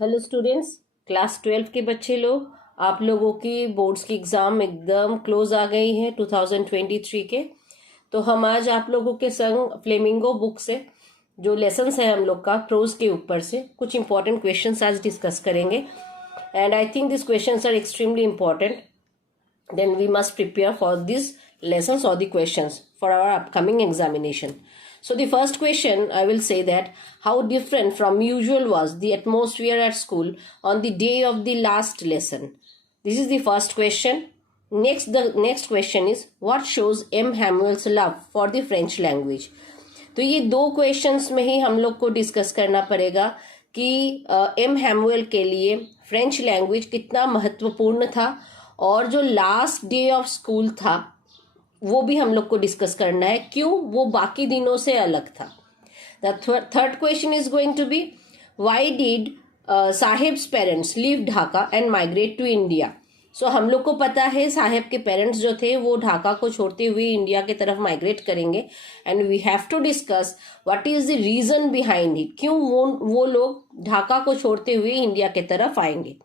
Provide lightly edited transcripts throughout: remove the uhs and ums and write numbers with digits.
Hello students, class 12 के बच्चे लोग, आप लोगों की बोर्ड्स की एग्ज़ाम एकदम क्लोज आ गई है 2023 के। तो हम आज आप लोगों के संग फ्लेमिंगो बुक से जो लेसन्स है हम लोग का प्रोज के ऊपर से कुछ इंपॉर्टेंट क्वेश्चंस आज डिस्कस करेंगे। And I think this questions are extremely important, then we must prepare for these lessons or the questions for our upcoming examination. So the first question I will say that how different from usual was the atmosphere at school on the day of the last lesson. This is the first question. The next question is what shows M. Hamuel's love for the French language. तो ये दो questions में ही हम लोग को discuss करना पड़ेगा कि एम हैमुएल के लिए फ्रेंच लैंग्वेज कितना महत्वपूर्ण था और जो लास्ट डे ऑफ स्कूल था वो भी हम लोग को डिस्कस करना है, क्यों वो बाकी दिनों से अलग था। The third question is going to be why did Sahib's parents leave Dhaka and migrate to India. So हम लोग को पता है साहिब के पेरेंट्स जो थे वो ढाका को छोड़ते हुए इंडिया की तरफ माइग्रेट करेंगे and we have to discuss what is the reason behind it, क्यों वो लोग ढाका को छोड़ते हुए इंडिया की तरफ आएंगे।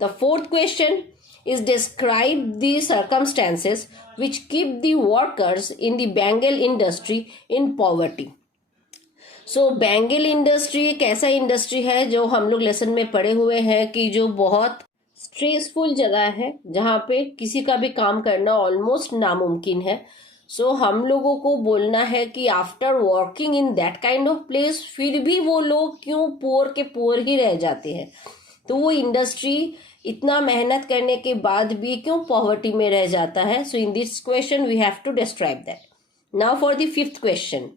The fourth question is describe the circumstances which keep the workers in the Bengal industry in poverty. So Bengal industry एक ऐसा इंडस्ट्री है जो हम लोग लेसन में पढ़े हुए हैं कि जो बहुत स्ट्रेसफुल जगह है जहाँ पे किसी का भी काम करना ऑलमोस्ट नामुमकिन है। सो हम लोगों को बोलना है कि after working in that kind of place फिर भी वो लोग क्यों पुअर के पुअर ही रह जाते हैं। तो वो इंडस्ट्री इतना मेहनत करने के बाद भी क्यों पॉवर्टी में रह जाता है। So in this question we have to describe that. Now for the fifth question,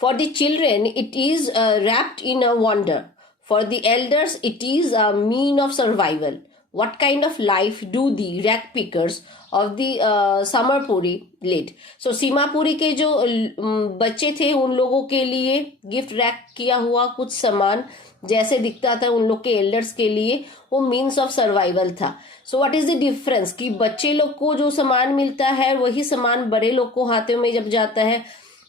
for the children it is wrapped in a wonder, for the elders it is a mean of survival. What kind of life do the rag pickers of the Samarpuri lead? So Seemapuri के जो बच्चे थे उन लोगों के लिए gift rack किया हुआ कुछ सामान जैसे दिखता था, उन लोग के एल्डर्स के लिए वो मीन्स ऑफ सर्वाइवल था। So what is the difference कि बच्चे लोग को जो सामान मिलता है वही सामान बड़े लोग को हाथों में जब जाता है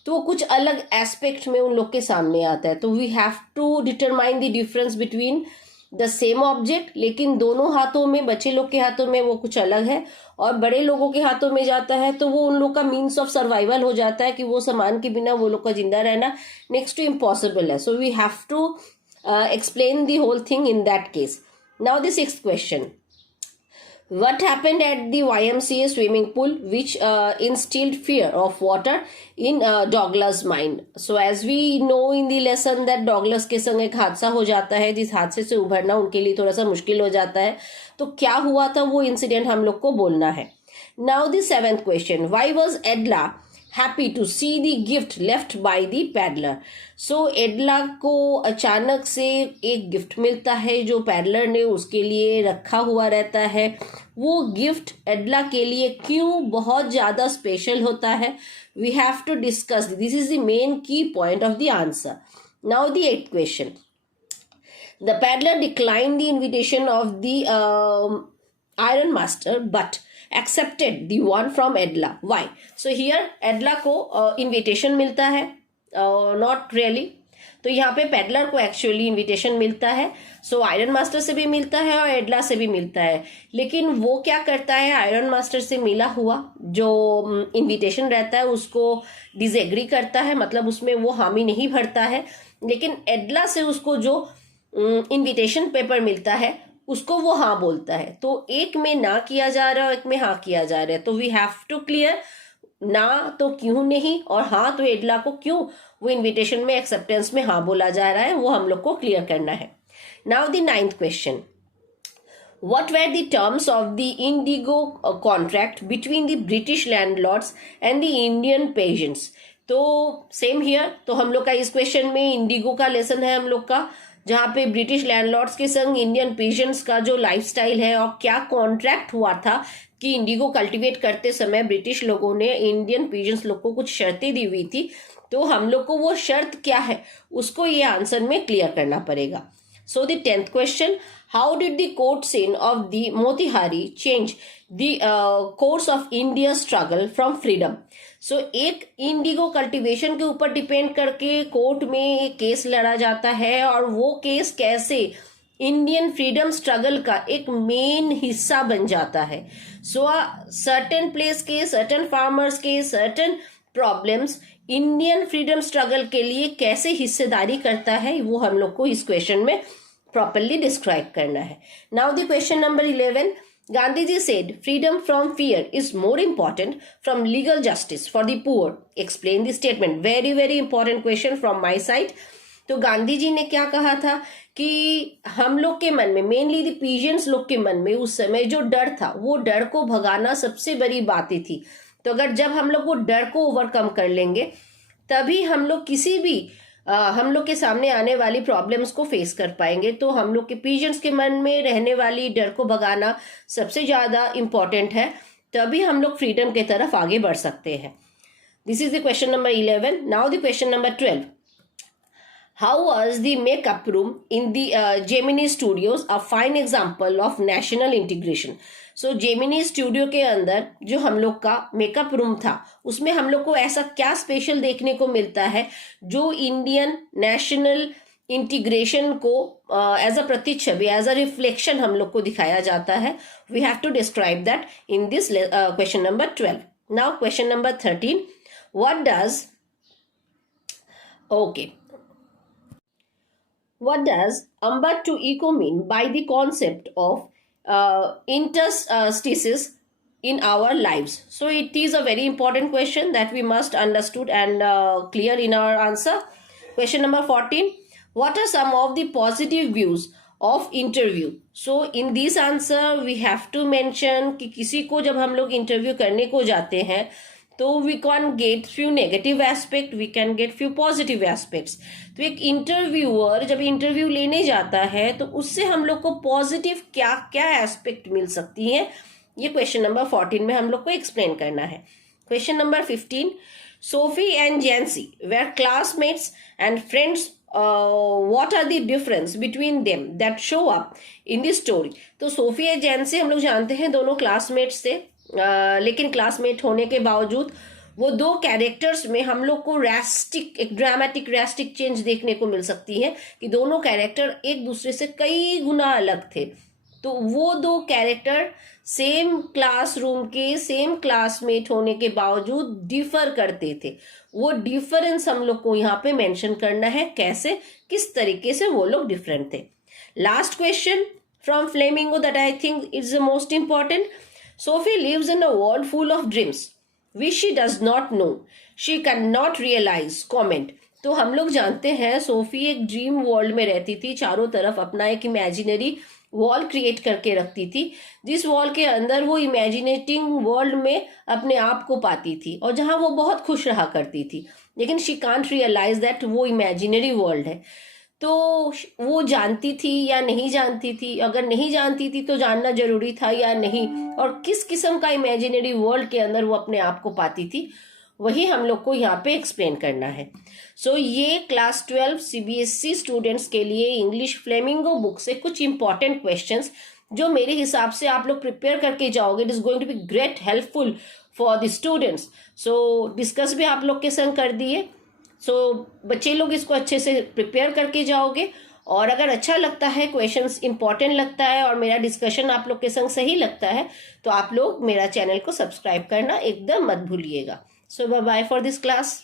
तो वो कुछ अलग एस्पेक्ट में उन लोग के सामने आता है। तो we have to determine the difference between the same object, लेकिन दोनों हाथों में, बच्चे लोग के हाथों में वो कुछ अलग है और बड़े लोगों के हाथों में जाता है तो वो उन लोग का मीन्स ऑफ सर्वाइवल हो जाता है कि वो सामान के बिना वो लोग का जिंदा रहना नेक्स्ट टू इम्पॉसिबल है। So we have to explain the whole thing in that case. Now the sixth question, what happened at the YMCA swimming pool which instilled fear of water in Douglas mind? So as we know in the lesson that Douglas के संग एक हादसा हो जाता है जिस हादसे से उभरना उनके लिए थोड़ा सा मुश्किल हो जाता है। तो क्या हुआ था वो इंसिडेंट हम लोग को बोलना है। Now the seventh question, why was Edla happy to see the gift left by the peddler? So एडला को अचानक से एक गिफ्ट मिलता है जो पैडलर ने उसके लिए रखा हुआ रहता है। वो गिफ्ट एडला के लिए क्यों बहुत ज्यादा स्पेशल होता है, we have to discuss. This is the main key point of the answer. Now the eighth question, the peddler decline the invitation of the iron master but accepted the one from Edla. Why? So here Edla को invitation मिलता है, not really. तो यहाँ पे peddler को actually invitation मिलता है। So iron master से भी मिलता है और एडला से भी मिलता है, लेकिन वो क्या करता है, आयरन मास्टर से मिला हुआ जो इनविटेशन रहता है उसको डिसएग्री करता है, मतलब उसमें वो हामी नहीं भरता है। लेकिन एडला से उसको जो इनविटेशन पेपर मिलता है उसको वो हाँ बोलता है। तो एक में ना किया जा रहा है, एक में हाँ किया जा रहा है। तो वी हैव टू क्लियर ना तो क्यों नहीं और हाँ तो एडला को क्यों वो इनविटेशन में एक्सेप्टेंस में हाँ बोला जा रहा है, वो हम लोग को क्लियर करना है। Now the ninth question, what were the terms of the Indigo contract between the British landlords and the Indian peasants? तो सेम हियर, तो हम लोग का इस क्वेश्चन में इंडिगो का लेसन है हम लोग का, जहाँ पे ब्रिटिश लैंडलॉर्ड्स के संग इंडियन पेशेंट्स का जो लाइफस्टाइल है और क्या कॉन्ट्रैक्ट हुआ था कि इंडिगो कल्टीवेट करते समय ब्रिटिश लोगों ने इंडियन पेशेंट्स लोग को कुछ शर्तें दी हुई थी। तो हम लोग को वो शर्त क्या है उसको ये आंसर में क्लियर करना पड़ेगा। So the 10th question, how did the court scene of the Motihari change the course of India struggle from freedom? So एक इंडिगो कल्टीवेशन के ऊपर डिपेंड करके कोर्ट में एक केस लड़ा जाता है और वो केस कैसे इंडियन फ्रीडम स्ट्रगल का एक मेन हिस्सा बन जाता है. सो सर्टेन प्लेस के, सर्टेन फार्मर्स के, certain problems Indian freedom struggle के लिए कैसे हिस्सेदारी करता है, वो हम लोग को इस क्वेश्चन में प्रॉपरली डिस्क्राइब करना है. Now the question number 11. Gandhiji said, freedom from fear is more important from legal justice for the poor. Explain the statement. Very, very important question from my side. तो गांधी जी ने क्या कहा था कि हम लोग के मन में, मेनली द पीजेंट्स लोग के मन में उस समय जो डर था, वो डर को भगाना सबसे बड़ी बातें थी. तो अगर जब हम लोग वो डर को ओवरकम कर लेंगे, तभी हम लोग किसी भी हम लोग के सामने आने वाली प्रॉब्लम्स को फेस कर पाएंगे. तो हम लोग के पीजेंट्स के मन में रहने वाली डर को भगाना सबसे ज्यादा इंपॉर्टेंट है. तभी हम लोग फ्रीडम की तरफ आगे बढ़ सकते हैं. This is the question number 11. Now the question number 12. How was the makeup room in the Gemini Studios a fine example of national integration? So Gemini Studio के अंदर जो हम लोग का मेकअप रूम था, उसमें हम लोग को ऐसा क्या स्पेशल देखने को मिलता है जो इंडियन नेशनल इंटीग्रेशन को एज अ प्रतिच्छवि, एज अ रिफ्लेक्शन हम लोग को दिखाया जाता है. We have to describe that in this question number 12. Now question number 13. What does Umberto Eco mean by the concept of interstices in our lives? So it is a very important question that we must understood and clear in our answer. Question number 14. What are some of the positive views of interview? So in this answer we have to mention कि किसी को जब हम लोग interview करने को जाते हैं, तो we can get few negative aspect, we can get few positive aspects. तो एक इंटरव्यूअर जब इंटरव्यू लेने जाता है, तो उससे हम लोग को पॉजिटिव क्या क्या एस्पेक्ट मिल सकती हैं, ये क्वेश्चन नंबर 14 में हम लोग को एक्सप्लेन करना है. Question number 15. Sophie and Jency were classmates and friends. What are the difference between them that show up in this story? तो सोफी एंड जेंसी हम लोग जानते हैं दोनों क्लासमेट्स थे, लेकिन क्लासमेट होने के बावजूद वो दो कैरेक्टर्स में हम लोग को एक ड्रामेटिक रेस्टिक चेंज देखने को मिल सकती है कि दोनों कैरेक्टर एक दूसरे से कई गुना अलग थे. तो वो दो कैरेक्टर सेम क्लासरूम के, सेम क्लासमेट होने के बावजूद डिफर करते थे. वो डिफरेंस हम लोग को यहाँ पे मेंशन करना है, कैसे, किस तरीके से वो लोग डिफरेंट थे. Last question from flamingo that I think is the most important. Sophie lives in a world full of dreams which she does not know. She cannot realize. Comment. तो हम लोग जानते हैं सोफी एक ड्रीम वर्ल्ड में रहती थी, चारों तरफ अपना एक इमेजिनरी वॉल क्रिएट करके रखती थी, जिस वॉल के अंदर वो इमेजिनेटिंग वर्ल्ड में अपने आप को पाती थी और जहां वो बहुत खुश रहा करती थी. लेकिन शी कांट रियलाइज दैट वो इमेजिनरी वर्ल्ड है. तो वो जानती थी या नहीं जानती थी? अगर नहीं जानती थी तो जानना जरूरी था या नहीं, और किस किस्म का इमेजिनरी वर्ल्ड के अंदर वो अपने आप को पाती थी, वही हम लोग को यहाँ पे एक्सप्लेन करना है. सो ये क्लास 12 CBSE स्टूडेंट्स के लिए इंग्लिश फ्लेमिंगो बुक से कुछ इंपॉर्टेंट क्वेश्चंस जो मेरे हिसाब से आप लोग प्रिपेयर करके जाओगे. It is going to be great helpful for the students. So discuss भी आप लोग के संग कर दिए. सो बच्चे लोग इसको अच्छे से प्रिपेयर करके जाओगे, और अगर अच्छा लगता है, क्वेश्चंस इंपॉर्टेंट लगता है और मेरा डिस्कशन आप लोग के संग सही लगता है, तो आप लोग मेरा चैनल को सब्सक्राइब करना एकदम मत भूलिएगा. So bye bye for this class.